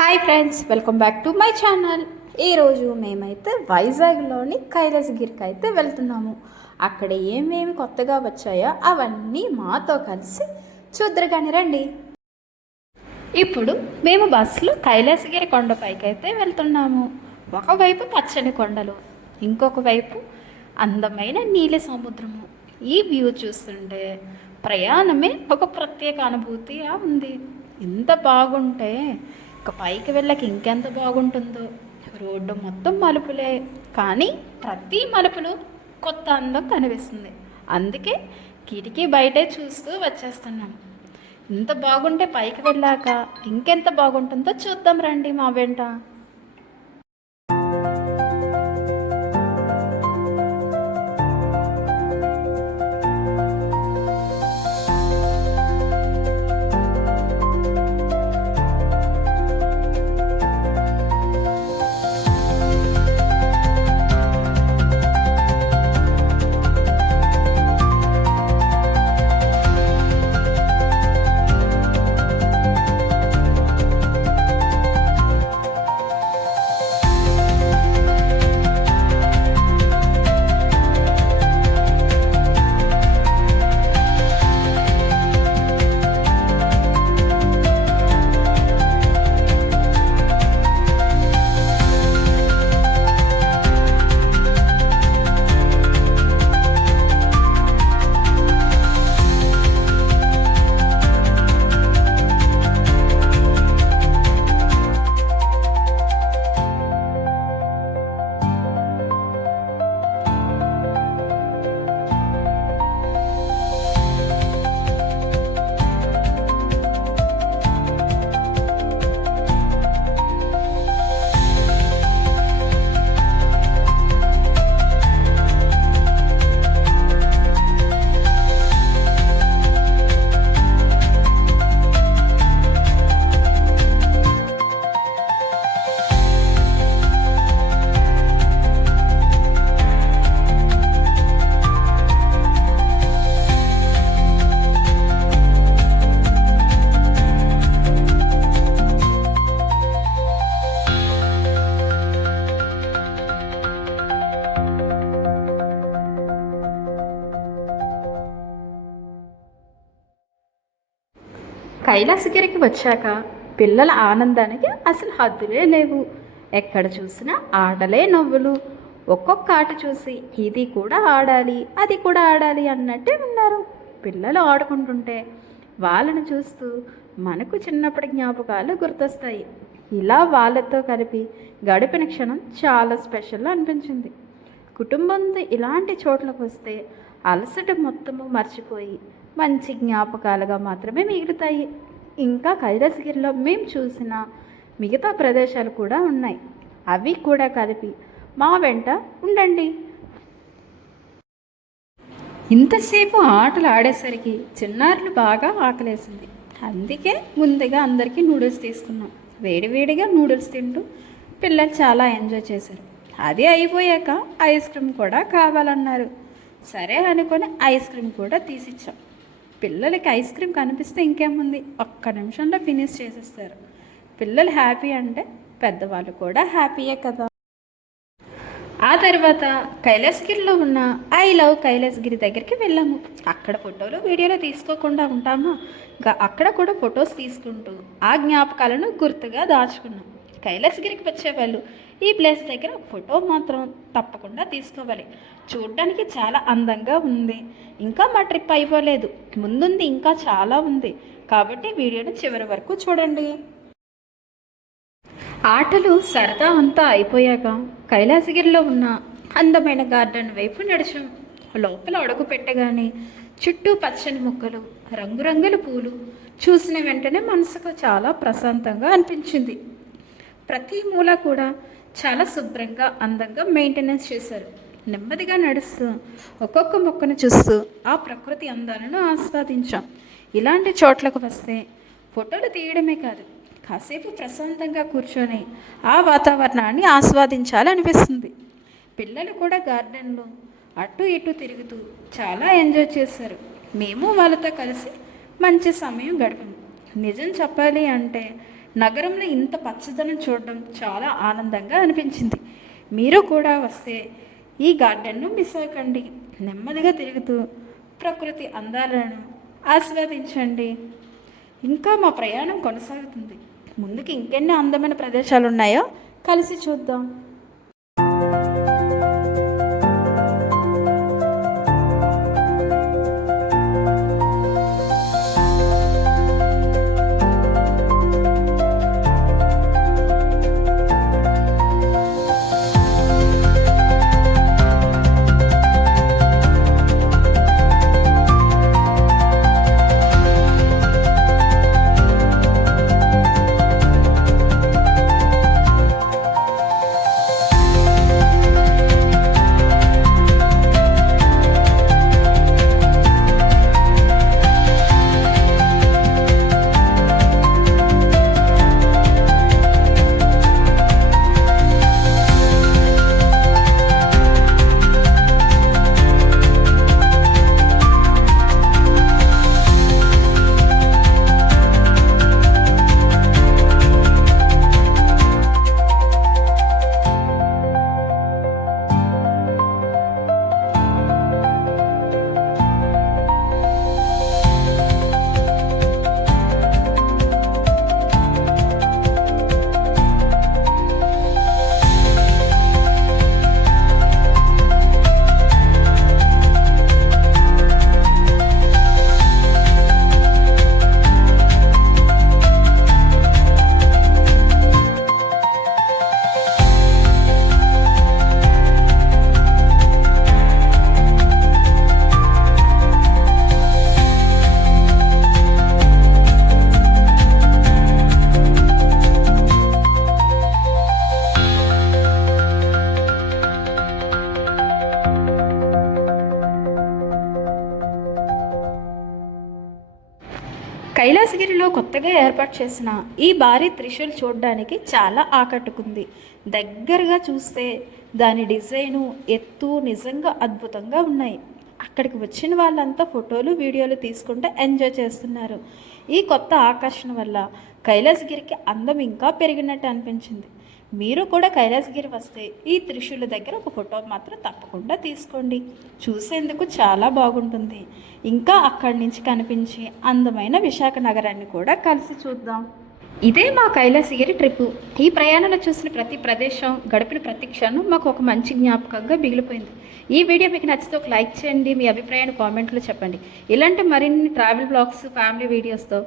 Hi friends, welcome back to my channel. ఈరోజు మేమైతే వైజాగ్లోని కైలాసగిరికి అయితే వెళ్తున్నాము. అక్కడ ఏమేమి కొత్తగా వచ్చాయో అవన్నీ మాతో కలిసి చూద్దరు కానీ రండి. ఇప్పుడు మేము బస్సులో కైలాసగిరి కొండపైకి అయితే వెళ్తున్నాము. ఒకవైపు పచ్చని కొండలు, ఇంకొక వైపు అందమైన నీలి సముద్రము. ఈ వ్యూ చూస్తుంటే ప్రయాణమే ఒక ప్రత్యేక అనుభూతిగా ఉంది. ఇంత బాగుంటే ఇక పైకి వెళ్ళక ఇంకెంత బాగుంటుందో. రోడ్డు మొత్తం మలుపులే, కానీ ప్రతి మలుపులు కొత్త అందం కనిపిస్తుంది. అందుకే కిటికీ బయటే చూస్తూ వచ్చేస్తున్నాం. ఇంత బాగుంటే పైకి వెళ్ళాక ఇంకెంత బాగుంటుందో చూద్దాం రండి మా వెంట. కైలాసగిరికి వచ్చాక పిల్లల ఆనందానికి అసలు హద్దులే లేవు. ఎక్కడ చూసినా ఆటలే, నవ్వులు. ఒక్కొక్క ఆట చూసి ఇది కూడా ఆడాలి, అది కూడా ఆడాలి అన్నట్టే ఉన్నారు. పిల్లలు ఆడుకుంటుంటే వాళ్ళని చూస్తూ మనకు చిన్నప్పటి జ్ఞాపకాలు గుర్తొస్తాయి. ఇలా వాళ్ళతో కలిపి గడిపిన క్షణం చాలా స్పెషల్ అనిపించింది. కుటుంబంతో ఇలాంటి చోట్లకు వస్తే అలసట మొత్తము మర్చిపోయి మంచి జ్ఞాపకాలుగా మాత్రమే మిగులుతాయి. ఇంకా కైలాసగిరిలో మేము చూసిన మిగతా ప్రదేశాలు కూడా ఉన్నాయి. అవి కూడా కలిపి మా వెంట ఉండండి. ఇంతసేపు ఆటలు ఆడేసరికి చిన్నారులు బాగా ఆకలేసింది. అందుకే ముందుగా అందరికీ నూడిల్స్ తీసుకున్నాం. వేడివేడిగా నూడిల్స్ తింటూ పిల్లలు చాలా ఎంజాయ్ చేశారు. అది అయిపోయాక ఐస్ క్రీమ్ కూడా కావాలన్నారు. సరే అనుకొని ఐస్ క్రీమ్ కూడా తీసిచ్చాం. పిల్లలకి ఐస్ క్రీమ్ కనిపిస్తే ఇంకేముంది, ఒక్క నిమిషంలో ఫినిష్ చేసేస్తారు. పిల్లలు హ్యాపీ అంటే పెద్దవాళ్ళు కూడా హ్యాపీయే కదా. ఆ తర్వాత కైలాసగిరిలో ఉన్న ఐ లవ్ కైలాసగిరి దగ్గరికి వెళ్ళాము. అక్కడ ఫోటోలు వీడియోలు తీసుకోకుండా ఉంటామా, ఇంకా అక్కడ కూడా ఫొటోస్ తీసుకుంటూ ఆ జ్ఞాపకాలను గుర్తుగా దాచుకున్నాం. కైలాసగిరికి వచ్చేవాళ్ళు ఈ ప్లేస్ దగ్గర ఫోటో మాత్రం తప్పకుండా తీసుకోవాలి. చూడడానికి చాలా అందంగా ఉంది. ఇంకా మా ట్రిప్ అయిపోలేదు, ముందుంది ఇంకా చాలా ఉంది. కాబట్టి వీడియోని చివరి వరకు చూడండి. ఆటలు సరదా అంతా అయిపోయాక కైలాసగిరిలో ఉన్న అందమైన గార్డెన్ వైపు నడిచాం. లోపల అడుగు పెట్టగానే చుట్టూ పచ్చని మొక్కలు, రంగురంగుల పూలు చూసిన వెంటనే మనసుకు చాలా ప్రశాంతంగా అనిపించింది. ప్రతి మూల కూడా చాలా శుభ్రంగా అందంగా మెయింటెనెన్స్ చేశారు. నెమ్మదిగా నడుస్తూ ఒక్కొక్క మొక్కను చూస్తూ ఆ ప్రకృతి అందాలను ఆస్వాదించాం. ఇలాంటి చోట్లకు వస్తే ఫోటోలు తీయడమే కాదు, కాసేపు ప్రశాంతంగా కూర్చొని ఆ వాతావరణాన్ని ఆస్వాదించాలనిపిస్తుంది. పిల్లలు కూడా గార్డెన్లో అటు ఇటు తిరుగుతూ చాలా ఎంజాయ్ చేశారు. మేము వాళ్ళతో కలిసి మంచి సమయం గడిపాము. నిజం చెప్పాలి అంటే నగరంలో ఇంత పచ్చదనం చూడడం చాలా ఆనందంగా అనిపించింది. మీరు కూడా వస్తే ఈ గార్డెన్ను మిస్ అవ్వకండి. నెమ్మదిగా తిరుగుతూ ప్రకృతి అందాలను ఆస్వాదించండి. ఇంకా మా ప్రయాణం కొనసాగుతుంది. ముందుకు ఇంకెన్ని అందమైన ప్రదేశాలు ఉన్నాయో కలిసి చూద్దాం. కైలాసగిరిలో కొత్తగా ఏర్పాటు చేసిన ఈ భారీ త్రిశూల్ చూడడానికి చాలా ఆకట్టుకుంది. దగ్గరగా చూస్తే దాని డిజైను, ఎత్తు నిజంగా అద్భుతంగా ఉన్నాయి. అక్కడికి వచ్చిన వాళ్ళంతా ఫోటోలు, వీడియోలు తీసుకుంటూ ఎంజాయ్ చేస్తున్నారు. ఈ కొత్త ఆకర్షణ వల్ల కైలాసగిరికి అందం ఇంకా పెరిగినట్టు అనిపించింది. మీరు కూడా కైలాసగిరి వస్తే ఈ త్రిశూల దగ్గర ఒక ఫోటో మాత్రం తప్పకుండా తీసుకోండి. చూసేందుకు చాలా బాగుంటుంది. ఇంకా అక్కడి నుంచి కనిపించే అందమైన విశాఖ నగరాన్ని కూడా కలిసి చూద్దాం. ఇదే మా కైలాసగిరి ట్రిప్పు. ఈ ప్రయాణంలో చూసిన ప్రతి ప్రదేశం, గడిపిన ప్రతి క్షణం మాకు ఒక మంచి జ్ఞాపకంగా మిగిలిపోయింది. ఈ వీడియో మీకు నచ్చితే ఒక లైక్ చేయండి. మీ అభిప్రాయాన్ని కామెంట్లో చెప్పండి. ఇలాంటి మరిన్ని ట్రావెల్ బ్లాగ్స్, ఫ్యామిలీ వీడియోస్తో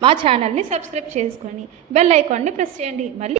మా ఛానల్ని సబ్స్క్రైబ్ చేసుకొని బెల్ ఐకాన్ని ప్రెస్ చేయండి. మళ్ళీ